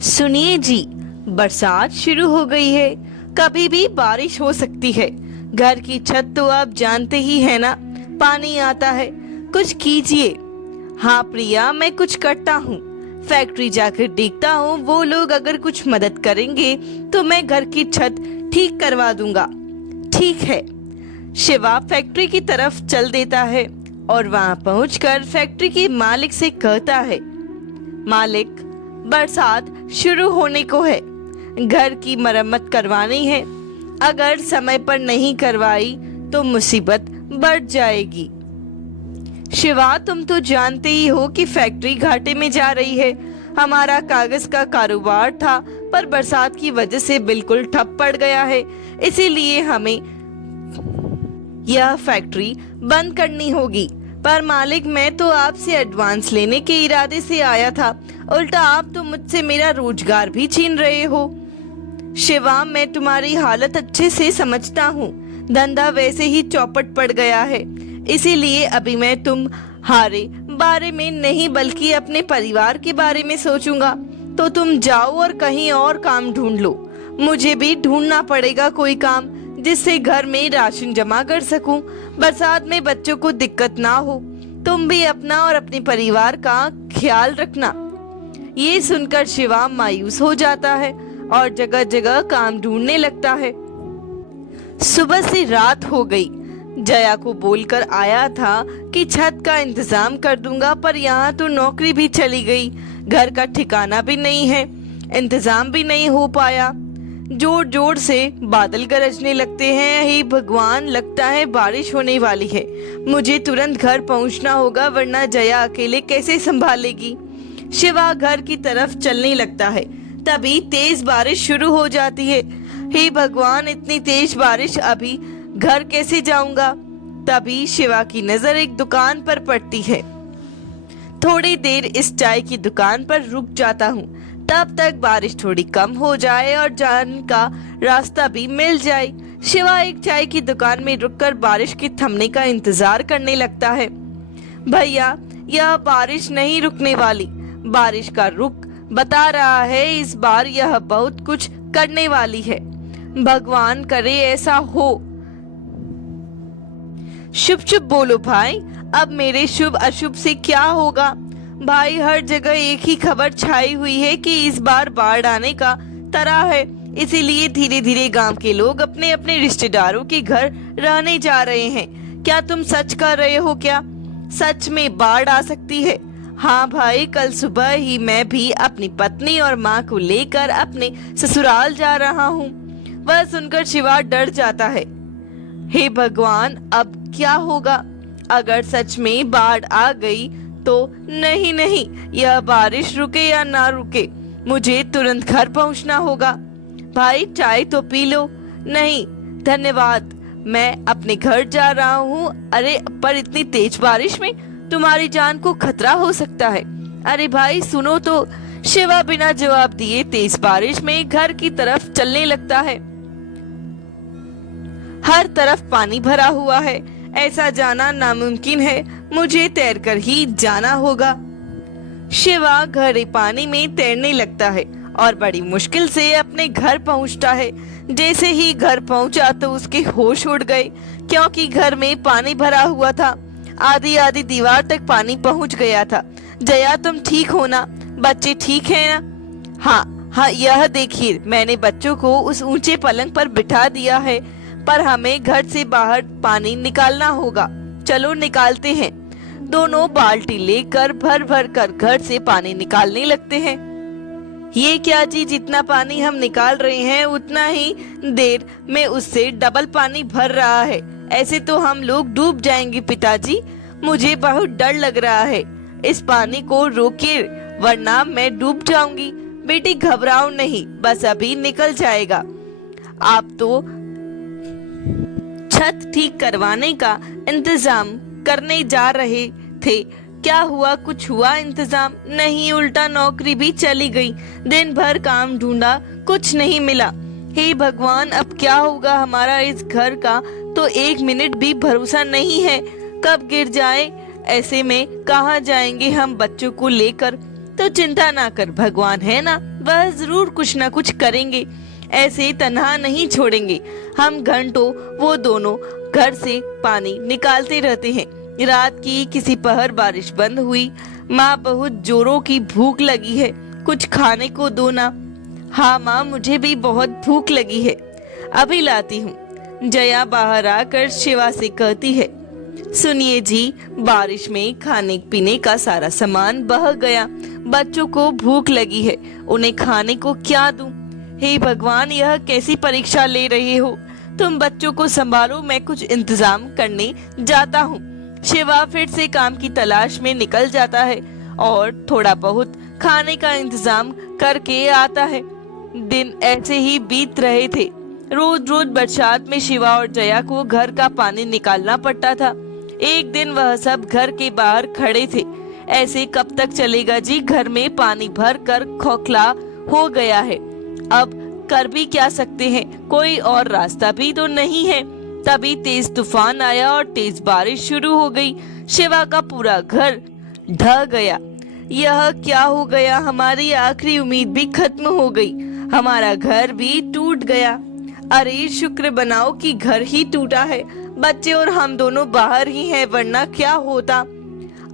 सुनिए जी, बरसात शुरू हो गई है। कभी भी बारिश हो सकती है। घर की छत तो आप जानते ही है ना, पानी आता है। कुछ कीजिए। हाँ प्रिया, मैं कुछ करता हूँ। फैक्ट्री जाकर देखता हूँ, वो लोग अगर कुछ मदद करेंगे तो मैं घर की छत ठीक करवा दूंगा। ठीक है। शिवा फैक्ट्री की तरफ चल देता है और वहां पहुंचकर फैक्ट्री के मालिक से कहता है, मालिक, बरसात शुरू होने को है। घर की मरम्मत करवानी है। अगर समय पर नहीं करवाई तो मुसीबत बढ़ जाएगी। शिवा, तुम तो जानते ही हो कि फैक्ट्री घाटे में जा रही है। हमारा कागज का कारोबार था, पर बरसात की वजह से बिल्कुल ठप पड़ गया है। इसीलिए हमें यह फैक्ट्री बंद करनी होगी। पर मालिक, मैं तो आपसे एडवांस लेने के इरादे से आया था। उल्टा आप तो मुझसे मेरा रोजगार भी छीन रहे हो। शिवा, मैं तुम्हारी हालत अच्छे से समझता हूँ। धंधा वैसे ही चौपट पड़ गया है। इसीलिए अभी मैं तुम्हारे बारे में नहीं बल्कि अपने परिवार के बारे में सोचूंगा। तो तुम जाओ और कहीं और काम ढूंढ लो। मुझे भी ढूंढना पड़ेगा कोई काम जिससे घर में राशन जमा कर सकूं। बरसात में बच्चों को दिक्कत ना हो। तुम भी अपना और अपने परिवार का ख्याल रखना। ये सुनकर शिवा मायूस हो जाता है और जगह जगह काम ढूंढने लगता है। सुबह से रात हो गई। जया को बोलकर आया था कि छत का इंतजाम कर दूंगा, पर यहाँ तो नौकरी भी चली गई। घर का ठिकाना भी नहीं है। इंतजाम भी नहीं हो पाया। जोर जोर से बादल गरजने लगते हैं। हे भगवान, लगता है बारिश होने वाली है। मुझे तुरंत घर पहुंचना होगा, वरना जया अकेले कैसे संभालेगी। शिवा घर की तरफ चलने लगता है। तभी तेज बारिश शुरू हो जाती है। हे भगवान, इतनी तेज बारिश, अभी घर कैसे जाऊंगा। तभी शिवा की नजर एक दुकान पर पड़ती है। थोड़ी देर इस चाय की दुकान पर रुक जाता हूँ, तब तक बारिश थोड़ी कम हो जाए और जाने का रास्ता भी मिल जाए। शिवा एक चाय की दुकान में रुककर बारिश के थमने का इंतजार करने लगता है। भैया, यह बारिश नहीं रुकने वाली। बारिश का रुख बता रहा है इस बार यह बहुत कुछ करने वाली है। भगवान करे ऐसा हो। शुभ शुभ बोलो भाई, अब मेरे शुभ अशुभ से क्या होगा। भाई, हर जगह एक ही खबर छाई हुई है कि इस बार बाढ़ आने का तरह है। इसीलिए धीरे धीरे गांव के लोग अपने अपने रिश्तेदारों के घर रहने जा रहे हैं। क्या तुम सच कर रहे हो? क्या सच में बाढ़ आ सकती है? हाँ भाई, कल सुबह ही मैं भी अपनी पत्नी और माँ को लेकर अपने ससुराल जा रहा हूँ। वह सुनकर शिवा डर जाता है। हे भगवान, अब क्या होगा? अगर सच में बाढ़ आ गई तो नहीं नहीं, यह बारिश रुके या ना रुके, मुझे तुरंत घर पहुंचना होगा। भाई, चाय तो पी लो। नहीं धन्यवाद, मैं अपने घर जा रहा हूँ। अरे, पर इतनी तेज बारिश में तुम्हारी जान को खतरा हो सकता है। अरे भाई सुनो तो। शिवा बिना जवाब दिए तेज बारिश में घर की तरफ चलने लगता है। हर तरफ पानी भरा हुआ है। ऐसा जाना नामुमकिन है। मुझे तैरकर ही जाना होगा। शिवा गहरे पानी में तैरने लगता है और बड़ी मुश्किल से अपने घर पहुंचता है। जैसे ही घर पहुंचा तो उसके होश उड़ गए, क्योंकि घर में पानी भरा हुआ था। आधी आधी दीवार तक पानी पहुंच गया था। जया, तुम ठीक हो ना? बच्चे ठीक हैं ना? हाँ हाँ, यह देखिए, मैंने बच्चों को उस ऊंचे पलंग पर बिठा दिया है, पर हमें घर से बाहर पानी निकालना होगा। चलो निकालते हैं। दोनों बाल्टी लेकर भर भर कर घर से पानी निकालने लगते हैं। ये क्या जी, जितना पानी हम निकाल रहे हैं उतना ही देर में उससे डबल पानी भर रहा है। ऐसे तो हम लोग डूब जाएंगे पिताजी। मुझे बहुत डर लग रहा है। इस पानी को रोकिए, वरना मैं डूब जाऊंगी। बेटी घबराओ नहीं, बस अभी निकल जाएगा। आप तो छत ठीक करवाने का इंतजाम करने जा रहे थे। क्या हुआ? कुछ हुआ इंतजाम? नहीं, उल्टा नौकरी भी चली गई। दिन भर काम ढूंढा, कुछ नहीं मिला। हे भगवान, अब क्या होगा हमारा? इस घर का तो एक मिनट भी भरोसा नहीं है, कब गिर जाए। ऐसे में कहाँ जाएंगे हम बच्चों को लेकर? तो चिंता ना कर, भगवान है ना। वह जरूर कुछ ना कुछ करेंगे, ऐसे तन्हा नहीं छोड़ेंगे। हम घंटों वो दोनों घर से पानी निकालते रहते हैं। रात की किसी पहर बारिश बंद हुई। माँ, बहुत जोरों की भूख लगी है, कुछ खाने को दो ना। हाँ माँ, मुझे भी बहुत भूख लगी है, अभी लाती हूँ। जया बाहर आकर शिवा से कहती है, सुनिए जी, बारिश में खाने पीने का सारा सामान बह गया। बच्चों को भूख लगी है, उन्हें खाने को क्या दूं? हे भगवान, यह कैसी परीक्षा ले रहे हो? तुम बच्चों को संभालो, मैं कुछ इंतजाम करने जाता हूँ। शिवा फिर से काम की तलाश में निकल जाता है और थोड़ा बहुत खाने का इंतजाम करके आता है। दिन ऐसे ही बीत रहे थे। रोज रोज बरसात में शिवा और जया को घर का पानी निकालना पड़ता था। एक दिन वह सब घर के बाहर खड़े थे। ऐसे कब तक चलेगा जी? घर में पानी भर कर खोखला हो गया है, अब कर भी क्या सकते हैं? कोई और रास्ता भी तो नहीं है। तभी तेज तूफान आया और तेज बारिश शुरू हो गई। शिवा का पूरा घर ढह गया। यह क्या हो गया? हमारी आखिरी उम्मीद भी खत्म हो गई, हमारा घर भी टूट गया। अरे शुक्र बनाओ कि घर ही टूटा है, बच्चे और हम दोनों बाहर ही हैं, वरना क्या होता।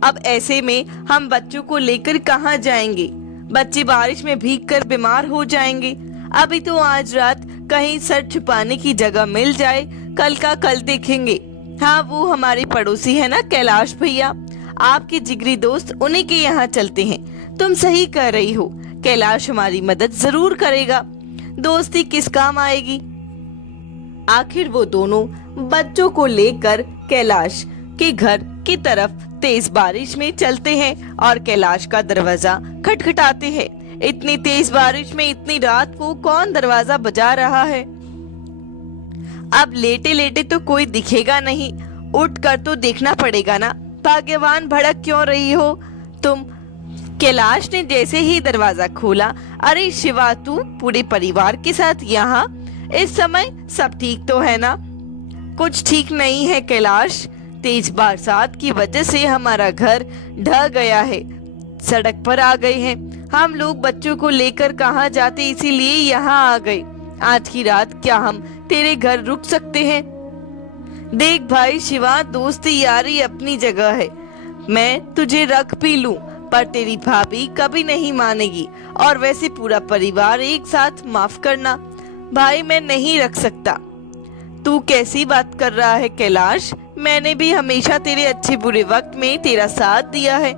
अब ऐसे में हम बच्चों को लेकर कहाँ जाएंगे? बच्चे बारिश में भीगकर बीमार हो जाएंगे। अभी तो आज रात कहीं सर छुपाने की जगह मिल जाए, कल का कल देखेंगे। हाँ, वो हमारे पड़ोसी है ना, कैलाश भैया, आपके जिगरी दोस्त, उन्हीं के यहाँ चलते हैं। तुम सही कह रही हो, कैलाश हमारी मदद जरूर करेगा। दोस्ती किस काम आएगी? आखिर वो दोनों बच्चों को लेकर कैलाश के घर की तरफ तेज बारिश में चलते हैं और कैलाश का दरवाजा खटखटाते हैं। इतनी तेज बारिश में इतनी रात को कौन दरवाजा बजा रहा है? अब लेटे लेटे तो कोई दिखेगा नहीं, उठ कर तो देखना पड़ेगा ना। भाग्यवान, भड़क क्यों रही हो तुम? कैलाश ने जैसे ही दरवाजा खोला, अरे शिवा, तू पूरे परिवार के साथ यहाँ इस समय? सब ठीक तो है ना? कुछ ठीक नहीं है कैलाश, तेज बरसात की वजह से हमारा घर ढह गया है, सड़क पर आ गए हैं। हम लोग बच्चों को लेकर कहाँ जाते, इसीलिए यहाँ आ गए। आज की रात क्या हम तेरे घर रुक सकते हैं? देख भाई शिवा, दोस्ती यारी अपनी जगह है, मैं तुझे रख भी लूं, पर तेरी भाभी कभी नहीं मानेगी, और वैसे पूरा परिवार एक साथ माफ करना। भाई, मैं नहीं रख सकता। तू कैसी बात कर रहा है कैलाश? मैंने भी हमेशा तेरे अच्छे बुरे वक्त में तेरा साथ दिया है,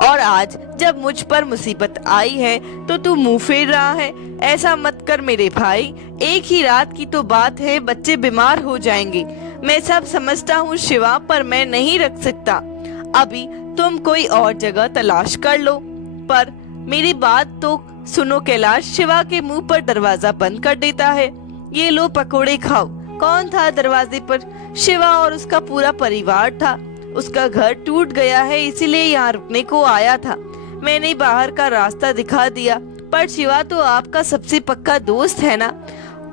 और आज जब मुझ पर मुसीबत आई है तो तू मुंह फेर रहा है। ऐसा मत कर मेरे भाई, एक ही रात की तो बात है, बच्चे बीमार हो जाएंगे। मैं सब समझता हूँ शिवा, पर मैं नहीं रख सकता। अभी तुम कोई और जगह तलाश कर लो। पर मेरी बात तो सुनो कैलाश। शिवा के मुंह पर दरवाजा बंद कर देता है। ये लो पकोड़े खाओ। कौन था दरवाजे पर? शिवा और उसका पूरा परिवार था। उसका घर टूट गया है, इसीलिए यहाँ रुकने को आया था। मैंने बाहर का रास्ता दिखा दिया, पर शिवा तो आपका सबसे पक्का दोस्त है ना,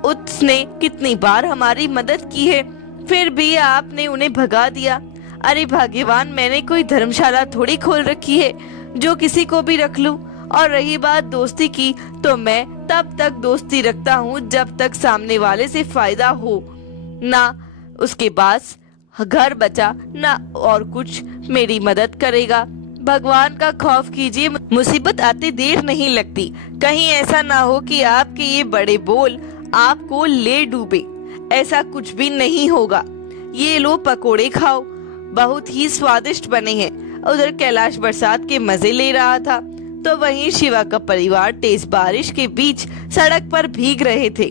उसने कितनी बार हमारी मदद की है, फिर भी आपने उन्हें भगा दिया। अरे भाग्यवान, मैंने कोई धर्मशाला थोड़ी खोल रखी है जो किसी को भी रख लूं। और रही बात दोस्ती की, तो मैं तब तक दोस्ती रखता हूँ जब तक सामने वाले से फायदा हो, ना उसके पास घर बचा ना और कुछ मेरी मदद करेगा। भगवान का खौफ कीजिए, मुसीबत आते देर नहीं लगती। कहीं ऐसा ना हो कि आपके ये बड़े बोल आपको ले डूबे। ऐसा कुछ भी नहीं होगा। ये लो पकोड़े खाओ, बहुत ही स्वादिष्ट बने हैं। उधर कैलाश बरसात के मजे ले रहा था, तो वहीं शिवा का परिवार तेज बारिश के बीच सड़क पर भीग रहे थे।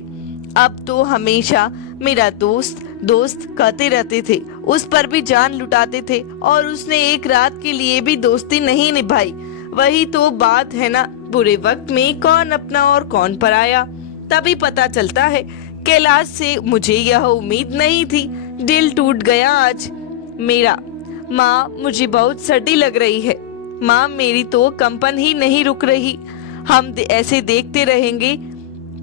अब तो हमेशा मेरा दोस्त दोस्त कहते रहते थे, उस पर भी जान लुटाते थे, और उसने एक रात के लिए भी दोस्ती नहीं निभाई। वही तो बात है ना, बुरे वक्त में कौन अपना और कौन पराया, तभी पता चलता है। कैलाश से मुझे यह उम्मीद नहीं थी। दिल टूट गया आज मेरा। माँ, मुझे बहुत सर्दी लग रही है। माँ, मेरी तो कंपन ही नहीं रुक रही। हम ऐसे देखते रहेंगे?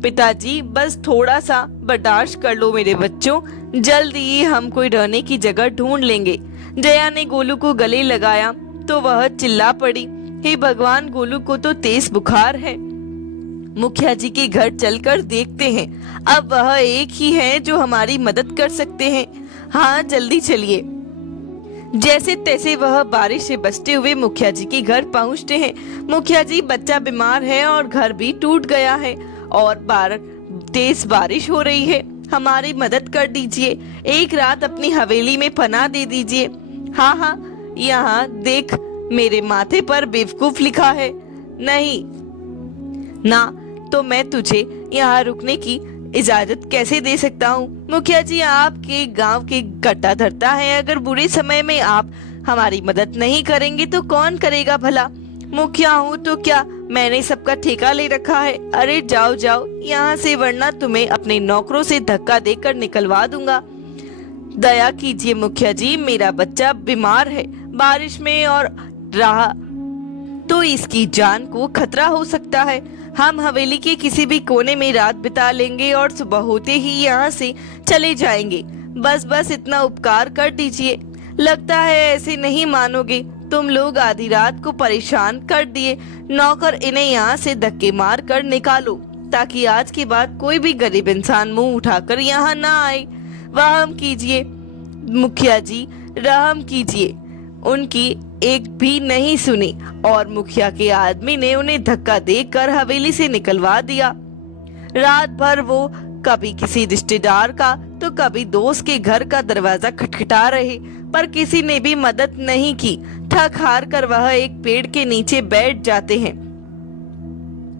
पिताजी, बस थोड़ा सा बर्दाश्त कर लो मेरे बच्चों, जल्द ही हम कोई रहने की जगह ढूंढ लेंगे। जया ने गोलू को गले लगाया तो वह चिल्ला पड़ी, हे भगवान, गोलू को तो तेज बुखार है। मुखिया जी के घर चलकर देखते हैं। अब वह एक ही है जो हमारी मदद कर सकते हैं। हाँ, जल्दी चलिए। जैसे तैसे वह बारिश से बचते हुए मुखिया जी के घर पहुंचते हैं। मुखिया जी, बच्चा बीमार है और घर भी टूट गया है और तेज बारिश हो रही है, हमारी मदद कर दीजिए। एक रात अपनी हवेली में पनाह दे दीजिए। हाँ हाँ, यहाँ देख, मेरे माथे पर बेवकूफ लिखा है। नहीं ना, तो मैं तुझे यहाँ रुकने की इजाजत कैसे दे सकता हूँ? मुखिया जी, आपके गांव के गट्टा धरता है। अगर बुरे समय में आप हमारी मदद नहीं करेंगे तो कौन करेगा भला? मुखिया हूँ तो क्या मैंने सबका ठेका ले रखा है? अरे जाओ जाओ यहाँ से, वरना तुम्हें अपने नौकरों से धक्का देकर निकलवा दूंगा। दया कीजिए मुखिया जी, मेरा बच्चा बीमार है, बारिश में और रहा तो इसकी जान को खतरा हो सकता है। हम हवेली के किसी भी कोने में रात बिता लेंगे और सुबह होते ही यहाँ से चले जाएंगे। बस इतना उपकार कर दीजिए। लगता है ऐसे नहीं मानोगे। तुम लोग आधी रात को परेशान कर दिए। नौकर इन्हें यहाँ से धक्के मार कर निकालो, ताकि आज के बाद कोई भी गरीब इंसान मुंह उठाकर यहाँ ना आए। रहम कीजिए मुखिया जी, रहम कीजिए। उनकी एक भी नहीं सुनी और मुखिया के आदमी ने उन्हें धक्का देकर हवेली से निकलवा दिया। रात भर वो कभी किसी रिश्तेदार का तो कभी दोस्त के घर का दरवाजा खटखटा रहे, पर किसी ने भी मदद नहीं की। थक हार कर वह एक पेड़ के नीचे बैठ जाते हैं।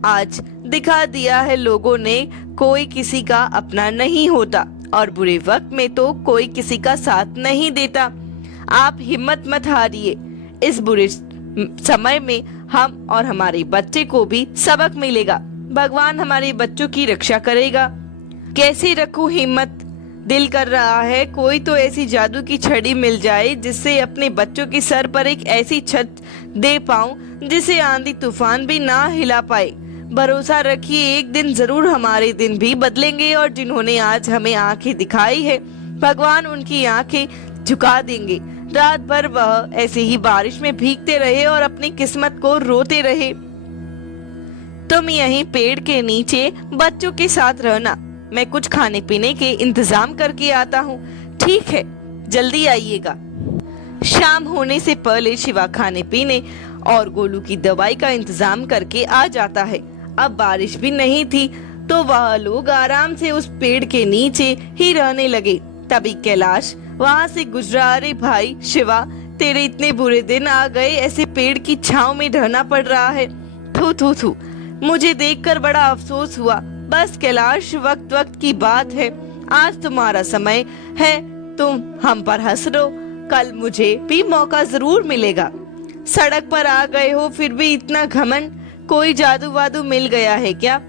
आज दिखा दिया है लोगों ने, कोई किसी का अपना नहीं होता और बुरे वक्त में तो कोई किसी का साथ नहीं देता। आप हिम्मत मत हारिए। इस बुरे समय में हम और हमारे बच्चे को भी सबक मिलेगा। भगवान हमारे बच्चों की रक्षा करेगा। कैसे रखूं हिम्मत? दिल कर रहा है कोई तो ऐसी जादू की छड़ी मिल जाए जिससे अपने बच्चों के सर पर एक ऐसी छत दे पाऊं जिसे आंधी तूफान भी ना हिला पाए। भरोसा रखिए, एक दिन जरूर हमारे दिन भी बदलेंगे और जिन्होंने आज हमें आंखें दिखाई है, भगवान उनकी आंखें झुका देंगे। रात भर वह ऐसे ही बारिश में भीगते रहे और अपनी किस्मत को रोते रहे। तुम यहीं पेड़ के नीचे बच्चों के साथ रहना, मैं कुछ खाने पीने के इंतजाम करके आता हूँ। ठीक है, जल्दी आइएगा। शाम होने से पहले शिवा खाने पीने और गोलू की दवाई का इंतजाम करके आ जाता है। अब बारिश भी नहीं थी तो वह लोग आराम से उस पेड़ के नीचे ही रहने लगे। तभी कैलाश वहाँ से गुजरा। अरे भाई शिवा, तेरे इतने बुरे दिन आ गए, ऐसे पेड़ की छांव में रहना पड़ रहा है। थू थू थू, मुझे देखकर बड़ा अफसोस हुआ। बस कैलाश, वक्त वक्त की बात है। आज तुम्हारा समय है, तुम हम पर हंस लो, कल मुझे भी मौका जरूर मिलेगा। सड़क पर आ गए हो फिर भी इतना घमंड? कोई जादू वादू मिल गया है क्या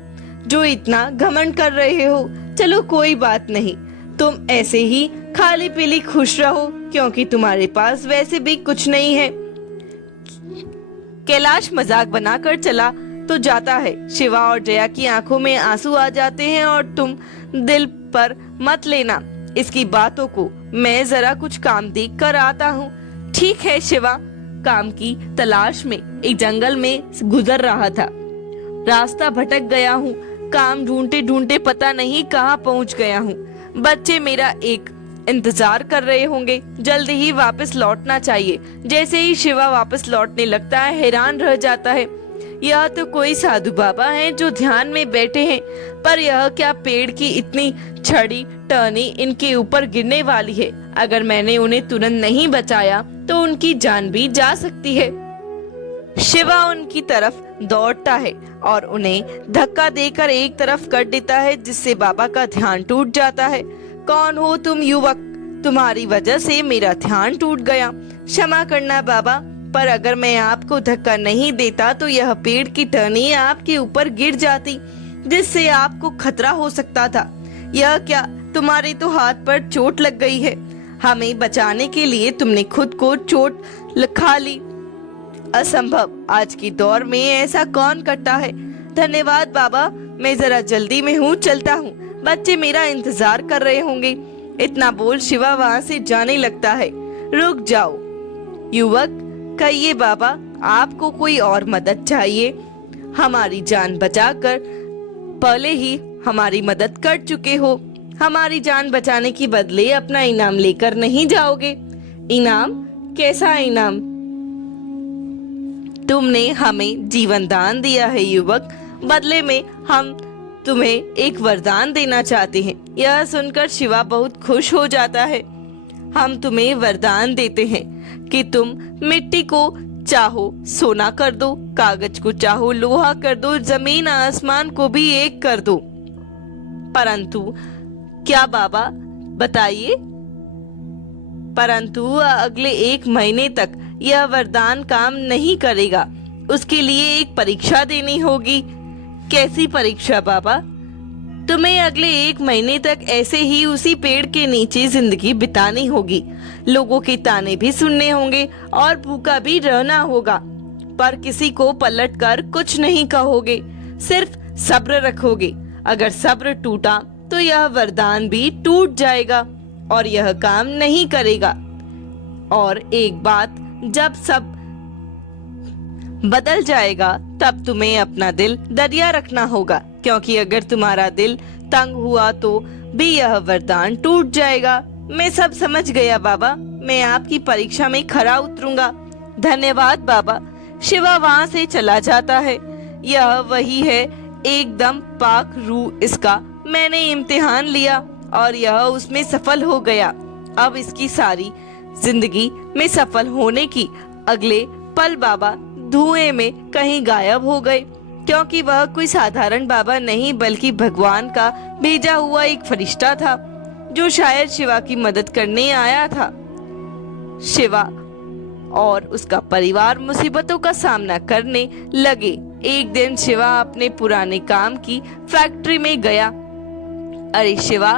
जो इतना घमंड कर रहे हो? चलो कोई बात नहीं, तुम ऐसे ही खाली पीली खुश रहो, क्योंकि तुम्हारे पास वैसे भी कुछ नहीं है। कैलाश मजाक बनाकर चला तो जाता है। शिवा और जया की आंखों में आंसू आ जाते हैं और तुम दिल पर मत लेना इसकी बातों को, मैं जरा कुछ काम देख कर आता हूँ। ठीक है शिवा। काम की तलाश में एक जंगल में गुजर रहा था। रास्ता भटक गया हूँ, काम ढूंढते ढूंढते पता नहीं कहाँ पहुँच गया हूँ। बच्चे मेरा एक इंतजार कर रहे होंगे, जल्दी ही वापस लौटना चाहिए। जैसे ही शिवा वापस लौटने लगता है, हैरान रह जाता है। यह तो कोई साधु बाबा हैं जो ध्यान में बैठे हैं, पर यह क्या पेड़ की इतनी छड़ी टहनी इनके ऊपर गिरने वाली है। अगर मैंने उन्हें तुरंत नहीं बचाया तो उनकी जान भी जा सकती है। शिवा उनकी तरफ दौड़ता है और उन्हें धक्का देकर एक तरफ कर देता है, जिससे बाबा का ध्यान टूट जाता है। कौन हो तुम युवक? तुम्हारी वजह से मेरा ध्यान टूट गया। क्षमा करना बाबा, पर अगर मैं आपको धक्का नहीं देता तो यह पेड़ की टहनी आपके ऊपर गिर जाती, जिससे आपको खतरा हो सकता था। यह क्या, तुम्हारे तो हाथ पर चोट लग गई है। हमें बचाने के लिए तुमने खुद को चोट खा ली। असंभव, आज के दौर में ऐसा कौन करता है। धन्यवाद बाबा, मैं जरा जल्दी में हूँ, चलता हूँ। बच्चे मेरा इंतजार कर रहे होंगे। इतना बोल शिवा वहाँ से जाने लगता है। रुक जाओ युवक, कहिए बाबा, आपको कोई और मदद चाहिए? हमारी जान बचाकर पहले ही हमारी मदद कर चुके हो। हमारी जान बचाने की बदले अपना इनाम लेकर नहीं जाओगे। इनाम? कैसा इनाम? तुमने हमें जीवन दान दिया है युवक, बदले में हम तुम्हें एक वरदान देना चाहते हैं। यह सुनकर शिवा बहुत खुश हो जाता है। हम तुम्हें वरदान देते हैं कि तुम मिट्टी को चाहो सोना कर दो, कागज को चाहो लोहा कर दो, जमीन आसमान को भी एक कर दो। परंतु क्या बाबा बताइए? परंतु अगले 1 महीने तक यह वरदान काम नहीं करेगा। उसके लिए एक परीक्षा देनी होगी। कैसी परीक्षा बाबा? तुम्हें अगले 1 महीने तक ऐसे ही उसी पेड़ के नीचे जिंदगी बितानी होगी। लोगों के ताने भी सुनने होंगे और भूखा भी रहना होगा, पर किसी को पलट कर कुछ नहीं कहोगे, सिर्फ सब्र रखोगे। अगर सब्र टूटा तो यह वरदान भी टूट जाएगा और यह काम नहीं करेगा। और एक बात, जब सब बदल जाएगा तब तुम्हें अपना दिल दरिया रखना होगा, क्योंकि अगर तुम्हारा दिल तंग हुआ तो भी यह वरदान टूट जाएगा। मैं सब समझ गया बाबा, मैं आपकी परीक्षा में खरा उतरूंगा। धन्यवाद बाबा। शिवा वहाँ से चला जाता है। यह वही है, एकदम पाक रूह इसका। मैंने इम्तिहान लिया और यह उसमें सफल हो गया। अब इसकी सारी जिंदगी में सफल होने की अगले पल बाबा धुएं में कहीं गायब हो गए, क्योंकि वह कोई साधारण बाबा नहीं बल्कि भगवान का भेजा हुआ एक फरिश्ता था, जो शायद शिवा की मदद करने आया था। शिवा और उसका परिवार मुसीबतों का सामना करने लगे। एक दिन शिवा अपने पुराने काम की फैक्ट्री में गया। अरे शिवा,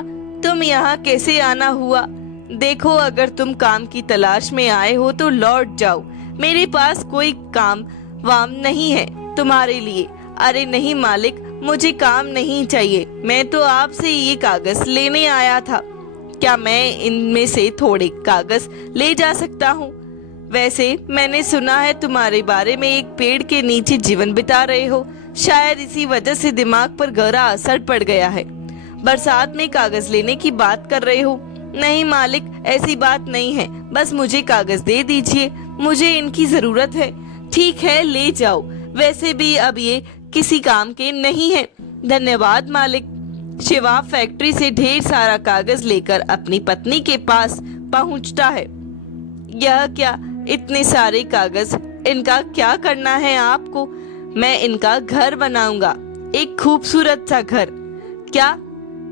तुम यहाँ कैसे आना हुआ? देखो, अगर तुम काम की तलाश में आए हो तो लौट जाओ। मेरे पास कोई काम वाम नहीं है तुम्हारे लिए। अरे नहीं मालिक, मुझे काम नहीं चाहिए। मैं तो आपसे ये कागज लेने आया था। क्या मैं इनमें से थोड़े कागज ले जा सकता हूँ? वैसे मैंने सुना है तुम्हारे बारे में एक पेड़ के नीचे जीवन बिता रहे हो। शायद इसी वजह से दिमाग पर गहरा असर पड़ गया है। बरसात में कागज लेने की बात कर रहे हो? नहीं मालिक, ऐसी बात नहीं है। बस मुझे कागज दे दीजिए, मुझे इनकी जरूरत है। ठीक है, ले जाओ। वैसे भी अब ये किसी काम के नहीं है। धन्यवाद मालिक। शिवा फैक्ट्री से ढेर सारा कागज लेकर अपनी पत्नी के पास पहुंचता है। यह क्या, इतने सारे कागज, इनका क्या करना है आपको? मैं इनका घर बनाऊंगा, एक खूबसूरत सा घर। क्या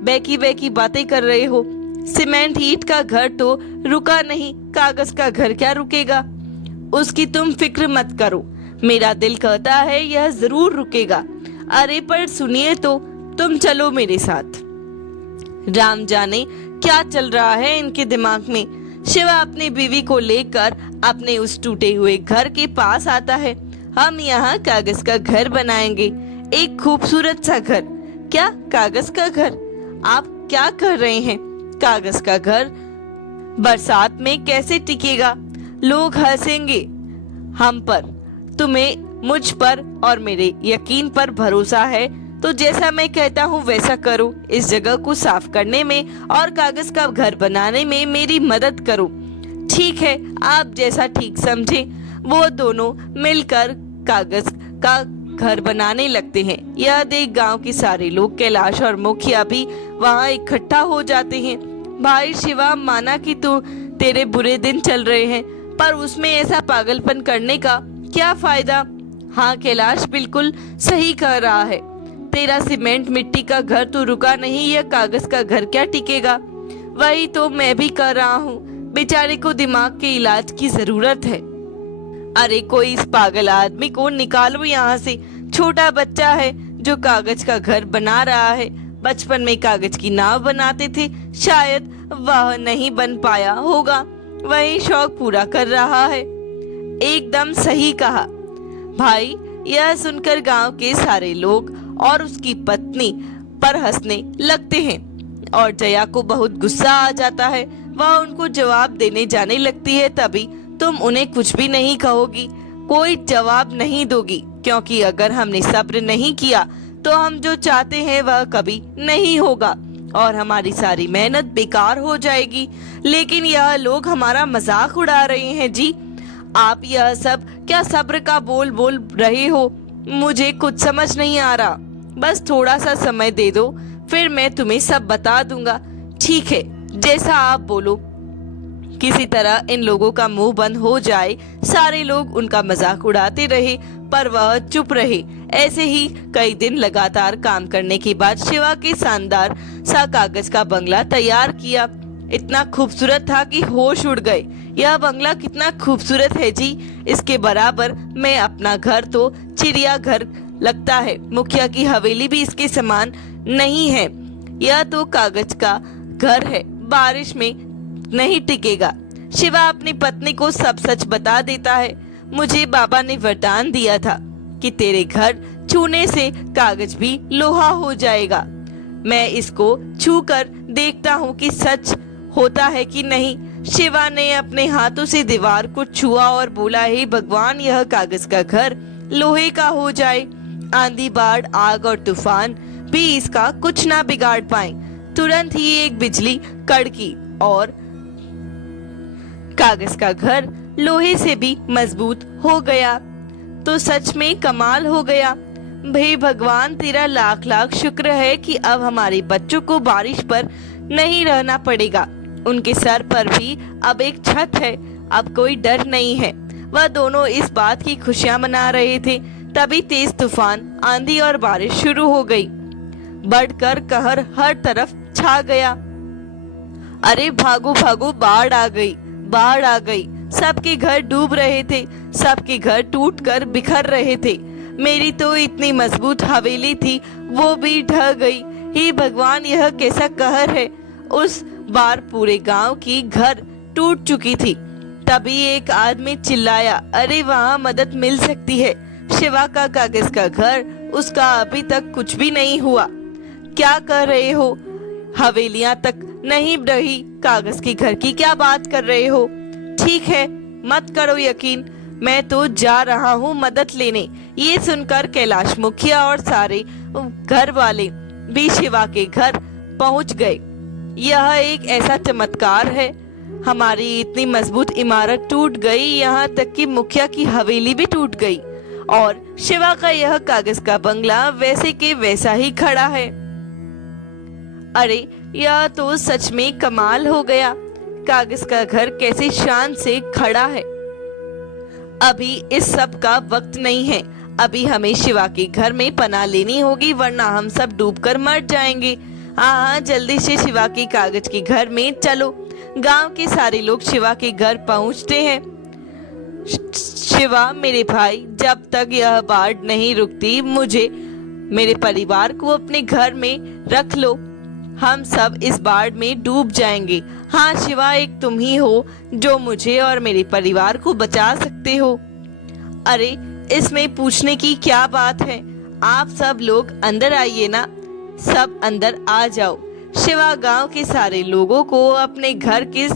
बैकी बैकी बातें कर रहे हो? सीमेंट ईंट का घर तो रुका नहीं, कागज का घर क्या रुकेगा? उसकी तुम फिक्र मत करो, मेरा दिल कहता है यह जरूर रुकेगा। अरे पर सुनिए तो, तुम चलो मेरे साथ। राम जाने क्या चल रहा है इनके दिमाग में। शिवा अपनी बीवी को लेकर अपने उस टूटे हुए घर के पास आता है। हम यहाँ कागज का घर बनाएंगे, एक खूबसूरत सा घर। क्या कागज का घर? आप क्या कर रहे हैं? कागज का घर बरसात में कैसे टिकेगा? लोग हंसेंगे हम पर। तुम्हें मुझ पर और मेरे यकीन पर भरोसा है तो जैसा मैं कहता हूँ वैसा करो। इस जगह को साफ करने में और कागज का घर बनाने में मेरी मदद करो। ठीक है, आप जैसा ठीक समझे। वो दोनों मिलकर कागज का घर बनाने लगते हैं। यह देख गांव के सारे लोग, कैलाश और मुखिया भी वहां इकट्ठा हो जाते हैं। भाई शिवा, माना कि तू तेरे बुरे दिन चल रहे हैं, पर उसमें ऐसा पागलपन करने का क्या फायदा? हाँ कैलाश बिल्कुल सही कह रहा है। तेरा सीमेंट मिट्टी का घर तो रुका नहीं, यह कागज का घर क्या टिकेगा? वही तो मैं भी कर रहा हूँ। बेचारे को दिमाग के इलाज की जरूरत है। अरे कोई इस पागल आदमी को निकालो यहाँ से। छोटा बच्चा है जो कागज का घर बना रहा है। बचपन में कागज की नाव बनाते थे, शायद वह नहीं बन पाया होगा, वही शौक पूरा कर रहा है। एकदम सही कहा भाई। यह सुनकर गांव के सारे लोग और उसकी पत्नी पर हंसने लगते हैं और जया को बहुत गुस्सा आ जाता है। वह उनको जवाब देने जाने लगती है, तभी तुम उन्हें कुछ भी नहीं कहोगी, कोई जवाब नहीं दोगी, क्योंकि अगर हमने सब्र नहीं किया तो हम जो चाहते हैं वह कभी नहीं होगा और हमारी सारी मेहनत बेकार हो जाएगी। लेकिन यह लोग हमारा मजाक उड़ा रहे हैं जी। आप यह सब क्या सब्र का बोल बोल रहे हो? मुझे कुछ समझ नहीं आ रहा। बस थोड़ा सा समय दे दो, फिर मैं तुम्हें सब बता दूंगा। ठीक है, जैसा आप बोलो। किसी तरह इन लोगों का मुंह बंद हो जाए। सारे लोग उनका मजाक उड़ाते रहे पर वह चुप रहे। ऐसे ही कई दिन लगातार काम करने के बाद शिवा के शानदार सा कागज का बंगला तैयार किया। इतना खूबसूरत था कि होश उड़ गए। यह बंगला कितना खूबसूरत है जी, इसके बराबर मैं अपना घर तो चिड़ियाघर लगता है। मुखिया की हवेली भी इसके समान नहीं है। यह तो कागज का घर है, बारिश में नहीं टिकेगा। शिवा अपनी पत्नी को सब सच बता देता है। मुझे बाबा ने वरदान दिया था कि तेरे घर छूने से कागज भी लोहा हो जाएगा। मैं इसको छू कर देखता हूँ कि सच होता है कि नहीं। शिवा ने अपने हाथों से दीवार को छुआ और बोला, हे भगवान, यह कागज का घर लोहे का हो जाए। आंधी, बाढ़, आग और तूफान भी इसका कुछ ना बिगाड़ पाए। तुरंत ही एक बिजली कड़की और कागज का घर लोहे से भी मजबूत हो गया। तो सच में कमाल हो गया। भाई भगवान, तेरा लाख लाख शुक्र है कि अब हमारे बच्चों को बारिश पर नहीं रहना पड़ेगा। उनके सर पर भी अब एक छत है, अब कोई डर नहीं है। वह दोनों इस बात की खुशियां मना रहे थे, तभी तेज तूफान, आंधी और बारिश शुरू हो गई। बढ़कर कहर हर तरफ छा गया। अरे भागो भागो, बाढ़ आ गई, बाढ़ आ गई। सबके घर डूब रहे थे, सबके घर टूटकर बिखर रहे थे। मेरी तो इतनी मजबूत हवेली थी, वो भी ढह गई। हे भगवान, यह कैसा कहर है। उस बार पूरे गांव की घर टूट चुकी थी। तभी एक आदमी चिल्लाया, अरे वहाँ मदद मिल सकती है। शिवा का कागज का घर, उसका अभी तक कुछ भी नहीं हुआ। क्या कह रहे हो? हवेलियां तक नहीं रही, कागज के घर की क्या बात कर रहे हो? ठीक है, मत करो यकीन, मैं तो जा रहा हूँ मदद लेने। ये सुनकर कैलाश मुखिया और सारे घर वाले भी शिवा के घर पहुँच गए। यह एक ऐसा चमत्कार है, हमारी इतनी मजबूत इमारत टूट गई, यहाँ तक कि मुखिया की हवेली भी टूट गई और शिवा का यह कागज का बंगला वैसे के वैसा ही खड़ा है। अरे यह तो सच में कमाल हो गया। कागज का घर कैसे शान से खड़ा है। अभी इस सब का वक्त नहीं है। अभी हमें शिवा के घर में पनाह लेनी होगी, वरना हम सब डूबकर मर जाएंगे। हाँ, जल्दी से शिवा के कागज के घर में चलो। गांव के सारे लोग शिवा के घर पहुंचते हैं। शिवा मेरे भाई, जब तक यह बाढ़ नहीं रुकती, मुझे मेरे परिवार को अपने घर में रख लो। हम सब इस बाढ़ में डूब जाएंगे। हाँ शिवा, एक तुम ही हो जो मुझे और मेरे परिवार को बचा सकते हो। अरे इसमें पूछने की क्या बात है। आप सब लोग अंदर आइए ना, सब अंदर आ जाओ। शिवा गांव के सारे लोगों को अपने घर के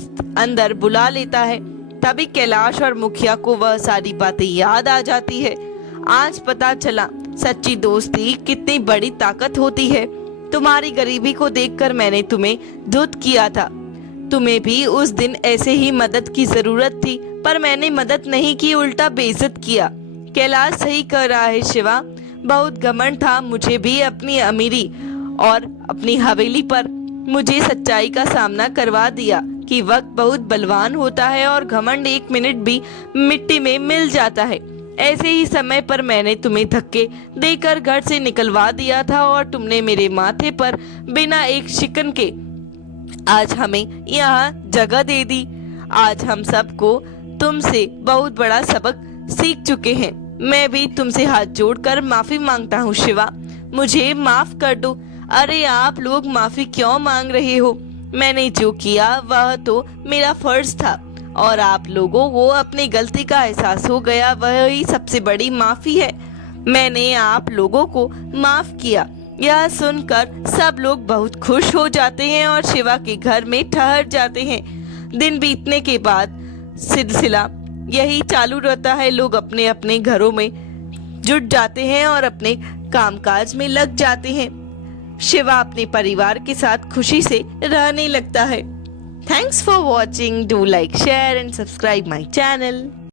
अंदर बुला लेता है। तभी कैलाश और मुखिया को वह सारी बातें याद आ जाती है। आज पता चला सच्ची दोस्ती कितनी बड़ी ताकत होती है। तुम्हारी गरीबी को देखकर मैंने तुम्हें धुत किया था। तुम्हें भी उस दिन ऐसे ही मदद की जरूरत थी, पर मैंने मदद नहीं की, उल्टा बेइज्जत किया। कैलाश सही कह रहा है शिवा, बहुत घमंड था मुझे भी अपनी अमीरी और अपनी हवेली पर। मुझे सच्चाई का सामना करवा दिया कि वक्त बहुत बलवान होता है और घमंड एक मिनट भी मिट्टी में मिल जाता है। ऐसे ही समय पर मैंने तुम्हें धक्के देकर घर से निकलवा दिया था और तुमने मेरे माथे पर बिना एक शिकन के आज हमें यहाँ जगह दे दी। आज हम सबको तुमसे बहुत बड़ा सबक सीख चुके हैं। मैं भी तुमसे हाथ जोड़कर माफी मांगता हूँ शिवा, मुझे माफ कर दो। अरे आप लोग माफी क्यों मांग रहे हो? मैंने जो किया वह तो मेरा फर्ज था और आप लोगों को अपनी गलती का एहसास हो गया, वही सबसे बड़ी माफी है। मैंने आप लोगों को माफ किया। यह सुनकर सब लोग बहुत खुश हो जाते हैं और शिवा के घर में ठहर जाते हैं। दिन बीतने के बाद सिलसिला यही चालू रहता है। लोग अपने अपने घरों में जुट जाते हैं और अपने कामकाज में लग जाते हैं। शिवा अपने परिवार के साथ खुशी से रहने लगता है। Thanks for watching. Do like, share and subscribe my channel.